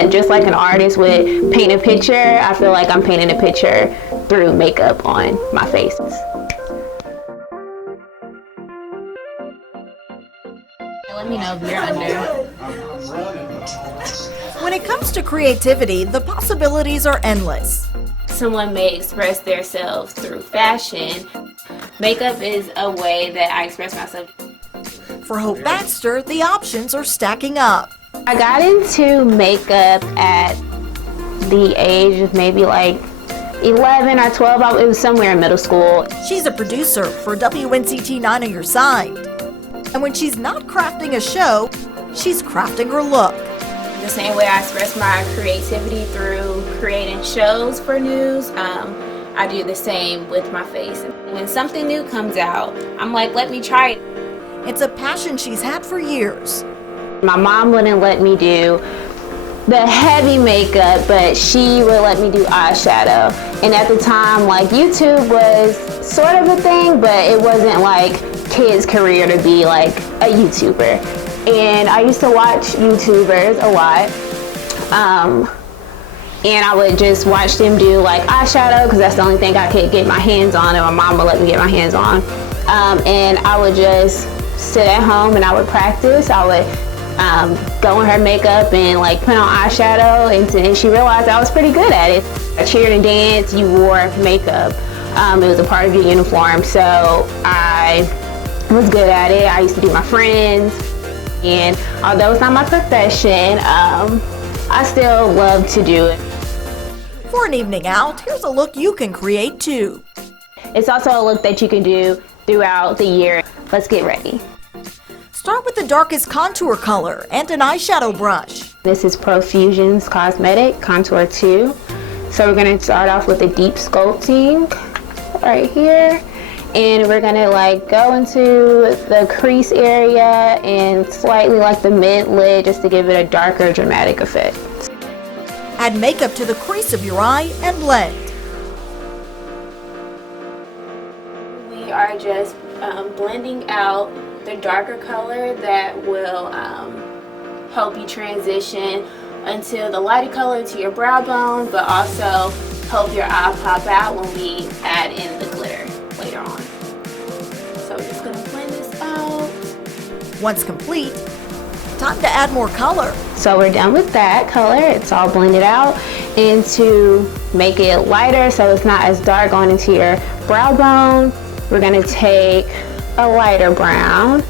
And just like an artist would paint a picture, I feel like I'm painting a picture through makeup on my face. Let me know if you're under. When it comes to creativity, the possibilities are endless. Someone may express themselves through fashion. Makeup is a way that I express myself. For Hope Baxter, the options are stacking up. I got into makeup at the age of maybe like 11 or 12. It was somewhere in middle school. She's a producer for WNCT 9 on your side. And when she's not crafting a show, she's crafting her look. The same way I express my creativity through creating shows for news, I do the same with my face. When something new comes out, I'm like, let me try it. It's a passion she's had for years. My mom wouldn't let me do the heavy makeup, but she would let me do eyeshadow. And at the time, like, YouTube was sort of a thing, but it wasn't like kids' career to be like a YouTuber. And I used to watch YouTubers a lot. And I would just watch them do like eyeshadow because that's the only thing I could get my hands on, and my mom would let me get my hands on. And I would just sit at home and I would practice. I would go in her makeup and like put on eyeshadow, and she realized I was pretty good at it. I cheered and danced, you wore makeup. It was a part of your uniform, so I was good at it. I used to do my friends, and although it's not my profession, I still love to do it. For an evening out, here's a look you can create too. It's also a look that you can do throughout the year. Let's get ready. Start with the darkest contour color and an eyeshadow brush. This is Profusion's Cosmetic Contour 2. So we're going to start off with a deep sculpting right here. And we're going to like go into the crease area and slightly like the mid-lid just to give it a darker dramatic effect. Add makeup to the crease of your eye and blend. We are just blending out the darker color that will help you transition into the lighter color to your brow bone, but also help your eye pop out when we add in the glitter later on. So we're just gonna blend this out. Once complete, time to add more color. So we're done with that color. It's all blended out. And to make it lighter so it's not as dark going into your brow bone, we're gonna take a lighter brown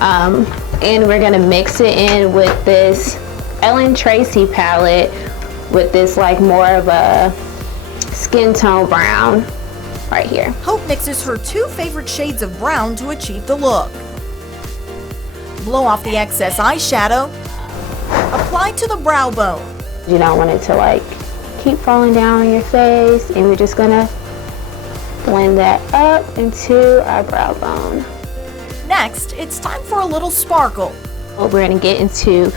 and we're gonna mix it in with this Ellen Tracy palette with this like more of a skin tone brown right here. Hope mixes her two favorite shades of brown to achieve the look. Blow off the excess eyeshadow. Apply to the brow bone. You don't want it to like keep falling down on your face, and we're just gonna blend that up into our brow bone. Next, it's time for a little sparkle. We're gonna get into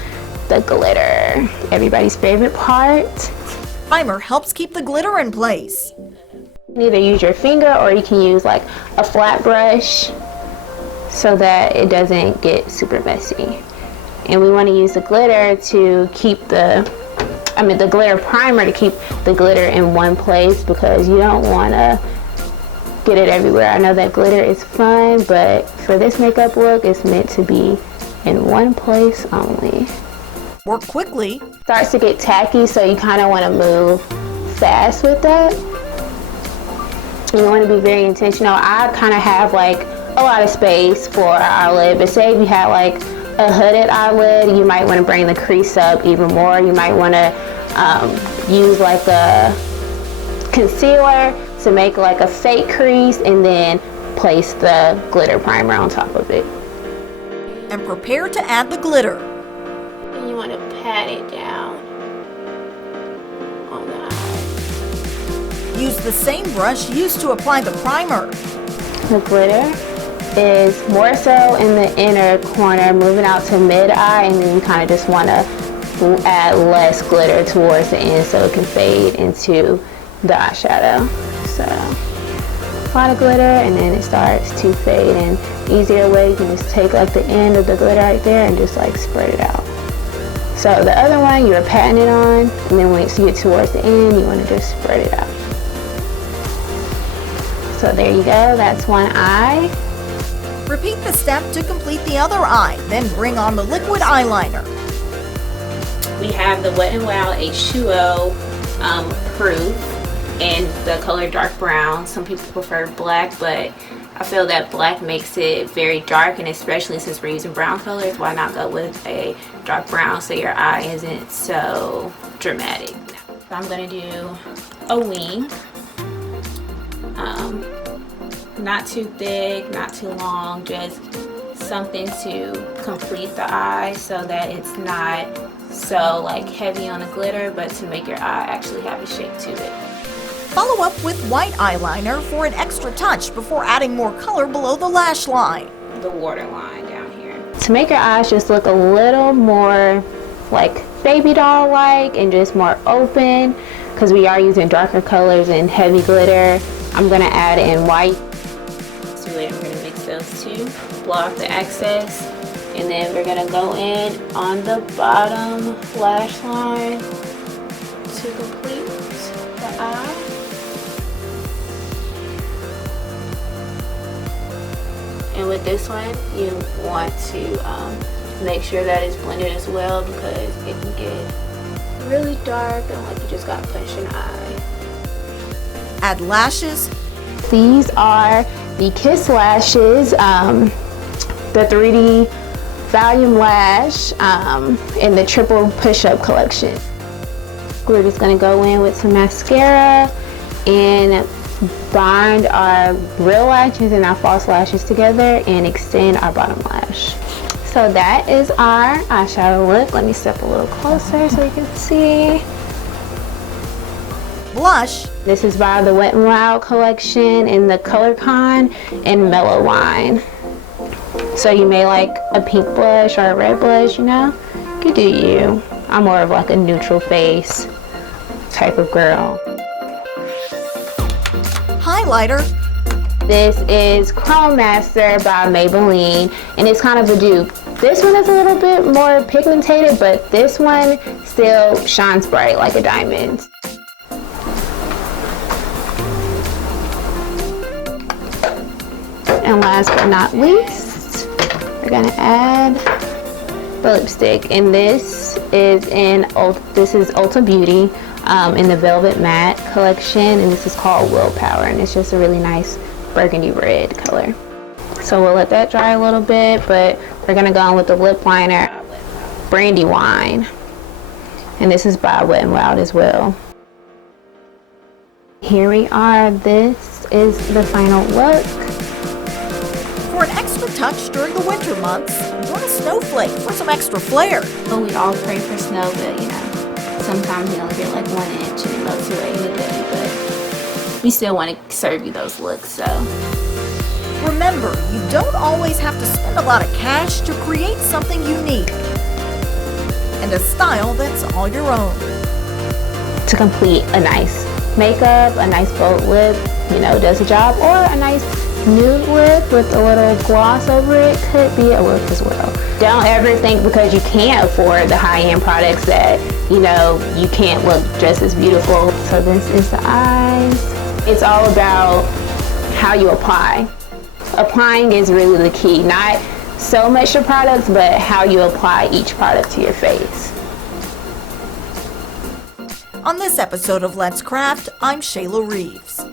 the glitter, everybody's favorite part. Primer helps keep the glitter in place. You can either use your finger or you can use like a flat brush so that it doesn't get super messy. And we want to use the glitter to keep the glitter primer to keep the glitter in one place, because you don't want to get it everywhere. I know that glitter is fun, but for this makeup look, it's meant to be in one place only. Work quickly. Starts to get tacky, so you kind of want to move fast with that. You want to be very intentional. I kind of have like a lot of space for our eyelid, but say if you had like a hooded eyelid, you might want to bring the crease up even more. You might want to use like a concealer to make like a fake crease and then place the glitter primer on top of it. And prepare to add the glitter. And you want to pat it down on the eye. Use the same brush used to apply the primer. The glitter is more so in the inner corner, moving out to mid-eye, and then you kind of just want to add less glitter towards the end so it can fade into the eyeshadow. So a lot of glitter, and then it starts to fade. And easier way, you can just take like the end of the glitter right there and just like spread it out. So the other one, you're patting it on, and then once you get towards the end, you want to just spread it out. So there you go, that's one eye. Repeat the step to complete the other eye, then bring on the liquid eyeliner. We have the Wet n Wild H2O proof in the color dark brown. Some people prefer black, but I feel that black makes it very dark, and especially since we're using brown colors, why not go with a dark brown so your eye isn't so dramatic. So I'm gonna do a wing. Not too thick, not too long, just something to complete the eye so that it's not so like heavy on the glitter, but to make your eye actually have a shape to it. Follow up with white eyeliner for an extra touch before adding more color below the lash line. The waterline down here. To make your eyes just look a little more like baby doll like and just more open, because we are using darker colors and heavy glitter, I'm gonna add in white. I'm going to mix those two, blow off the excess, and then we're going to go in on the bottom lash line to complete the eye. And with this one, you want to make sure that it's blended as well, because it can get really dark and like you just got punched in the eye. Add lashes. These are the Kiss lashes, the 3D volume lash in the triple push-up collection. We're just going to go in with some mascara and bind our real lashes and our false lashes together and extend our bottom lash. So that is our eyeshadow look. Let me step a little closer so you can see. Blush. This is by the Wet n Wild collection in the Color Con and Mellow Wine. So you may like a pink blush or a red blush, you know? You do you. I'm more of like a neutral face type of girl. Highlighter. This is Chrome Master by Maybelline, and it's kind of a dupe. This one is a little bit more pigmented, but this one still shines bright like a diamond. And last but not least, we're gonna add the lipstick, and this is Ulta Beauty in the Velvet Matte collection, and this is called Willpower, and it's just a really nice burgundy red color. So we'll let that dry a little bit, but we're gonna go on with the lip liner, Brandy Wine, and this is by Wet n Wild as well. Here we are. This is the final look. For an extra touch during the winter months, join a snowflake for some extra flair. Well, we all pray for snow, but you know, sometimes you only get like 1 inch and it melts away in a day, but we still want to serve you those looks, so. Remember, you don't always have to spend a lot of cash to create something unique and a style that's all your own. To complete a nice makeup, a nice bold lip, you know, does the job, or a nice nude lip with a little gloss over it could be a look as well. Don't ever think because you can't afford the high-end products that, you know, you can't look just as beautiful. So this is the eyes. It's all about how you apply. Applying is really the key. Not so much the products, but how you apply each product to your face. On this episode of Let's Craft, I'm Shayla Reeves.